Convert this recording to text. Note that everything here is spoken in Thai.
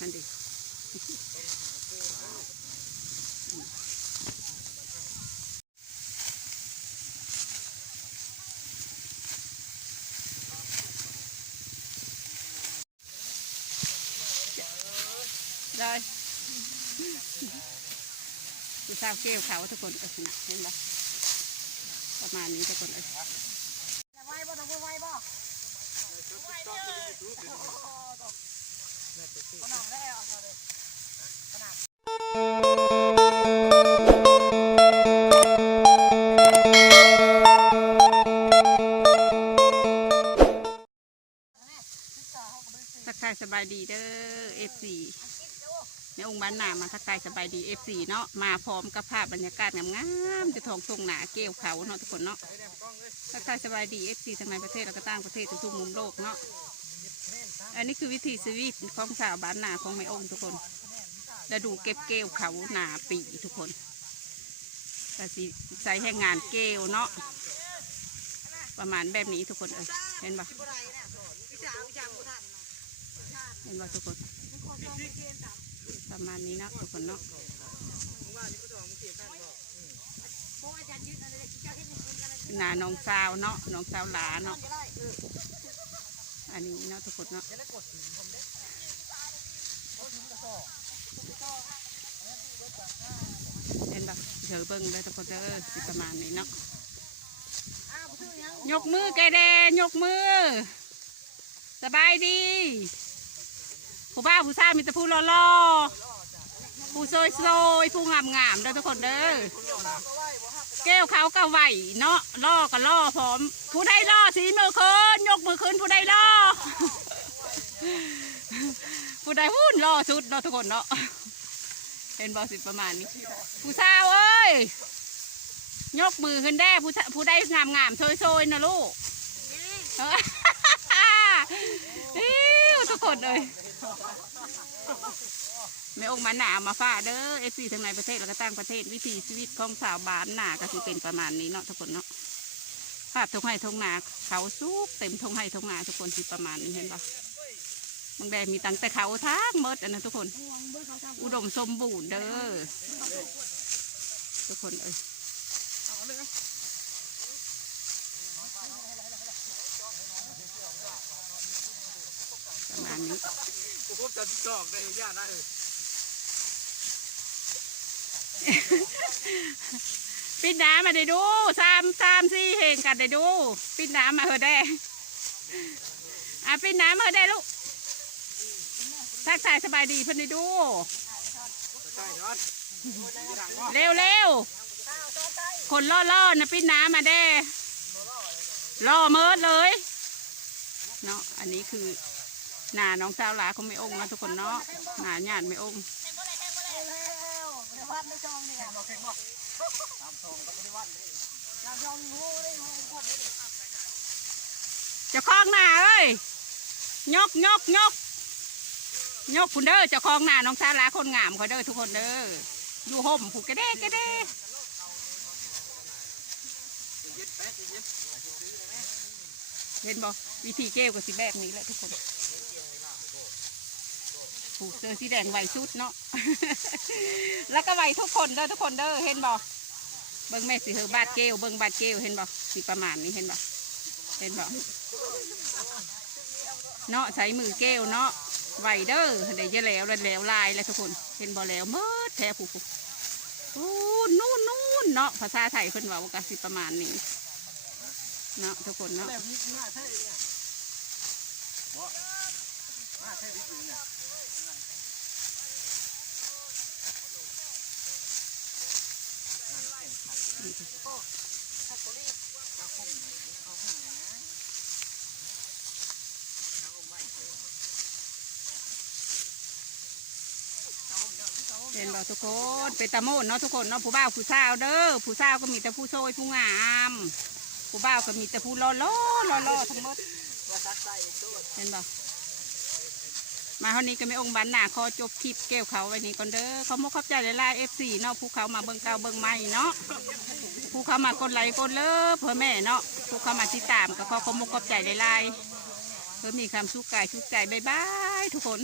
นั่นดิได้ดูสาวเกลียวเขาทุกคนเออนะเห็นปะประมาณนี้ทุกคนเออไว้บ่ต้องไว้บ่ไว้เด้อขนาดได้เอาเลยขนาด ทักทายสบายดีเด้อ F4 ในองค์บ้านนามาทักทายสบายดี F4 เนาะมาพร้อมกับภาพบรรยากาศงามๆจะทองทรงหนาเกลียวเขาเนาะทุกคนเนาะทักทายสบายดี F4 ทั้งในประเทศแล้วก็ต่างประเทศทุกๆมุมโลกเนาะ อันนี้คือวิธีชีวิตของชาวบ้านนาของแม่องค์ทุกคนแล้วดูเก็บเกลียวเขาหนาปีทุกคนแต่สิใส่แห่งงานเกลียวเนาะประมาณแบบนี้ทุกคนเออเห็นปะเห็นปะทุกคนประมาณนี้เนาะทุกคนเนาะนอะไรที่จะเฮ็ดเป็นกันหนาน้องสาวเนาะน้องสาวหลาเนาะ อันนี้เนาะทุกคนเนาะเด้เขาถึงกระสอบเห็นปะเดี๋ยวเบิ้งเลยทุกคนเด้อสิประมาณนี้เนาะยกมือแกแดยกมือ สบายดี ผู้บ้าผู้ชามีแต่ผู้ล่อผู้โซยโซยผู้งามงามเด้อทุกคนเด้อ แก้วเขาก็ไหวเนาะล่อก็ล่อพร้อม ผู้ใดล่อสีมือขึ้นยกมือขึ้นผู้ใดล่อ ผู้ใดหุ้นล่อสุดเนาะทุกคนเนาะเห็นบอสิประมาณนี้ผู้สาวเอ้ยยกมือขึ้นแด้ผู้ผู้ใดงามงามๆโซยนะลูกเอออิ๊วทุกคนเลย แม่องมันหนามาฝ้าเด้อเอฟซีทั้งในประเทศแล้วก็ต่างประเทศวิถีชีวิตของสาวบ้านหนาก็คือเป็นประมาณนี้เนาะทุกคนเนาะภาพทงไห้ทงนาเขาสุกเต็มทงไห้ทงนาทุกคนที่ประมาณนี้เห็นปะบางแดมีตังแต่เขาทั้งหมดอันนั้นทุกคน อุดมสมบูรณ์เด้อทุกคนเอ้ยประมาณนี้กูพบจะจอกได้ยากนะเออ ปิดน้ำมาได้ดูสามสามสี่เหงกันได้ดู ปิดน้ำมาเถอได้อะปิดน้ำมาเถอได้ลูกทักทายสบายดีเพิ่นได้ดูใช่ยอดยี่ถังว่าเร็วเร็วคนล่อล่อๆนะปิดน้ำมาได้ล่อเมิดเลยเนาะอันนี้คือหนาน้องสาวหลาของแม่องนะทุกคนเนาะหนาญาติแม่องเวัดได้จองนี่ค่ะเราเข่งว่าตามทองก็ไม่ได้วัดเราจองงูได้งูกดเจ้าของหนาเอ้ยยกยกยกยกคุณเด้อเจ้าของหนาน้องสาลาคนงามเขาเด้อทุกคนเด้ออยู่ห่มผูกกระเด้กระเด้เห็นบ่วิธีเก้วกับสีแบบนี้แหละทุกคน ผูกเสื้อสีแดงไหวชุดเนาะ แล้วก็ไหวทุกคนเด้อทุกคนเด้อเห็นบ่เบิ้งแม่สิเฮอบาดเกลเบิ้งบาดเกลเห็นบ่สิประมาณนี้เห็นบ่เห็นบ่เนาะใช้มือเกลเนาะไหวเด้อเดี๋ยวจะแล้วแล้วแล้วลายแล้วทุกคนเห็นบ่แล้วเมิดแท้ผูกโอ้นู่นนู่นเนาะภาษาไทยเพิ่นว่าก็สิประมาณนี้เนาะทุกคนเนาะ แบบนี้หน้าแท้เนี่ยบ่หน้าแท้จริงเนี่ยเห็นบ่ทุกคน เป็นตะโมนเนาะทุกคนเนาะผู้บ่าวผู้สาวเด้อผู้สาวก็มีแต่ผู้โซยผู้งาม ผู้บ่าวก็มีแต่ผู้ล่อล่อล่อล่อทั้งหมดเห็นบ่ มาเท่านี้ก็ไม่องค์บันหนาขอจบคลิปเกี่ยวเขาไว้นี้ก่อนเด้อเขามาขอบใจหลายๆเอฟซีเนาะภูเขามาเบิ้งเก่าเบิ้งใหม่เนาะภูเขามากดไลค์กดเลิฟเพื่อแม่เนาะภูเขามาติดตามก็ขอขอมขอบใจหลายๆเพื่อมีความสุขกายสุขใจบ๊ายบายทุกคน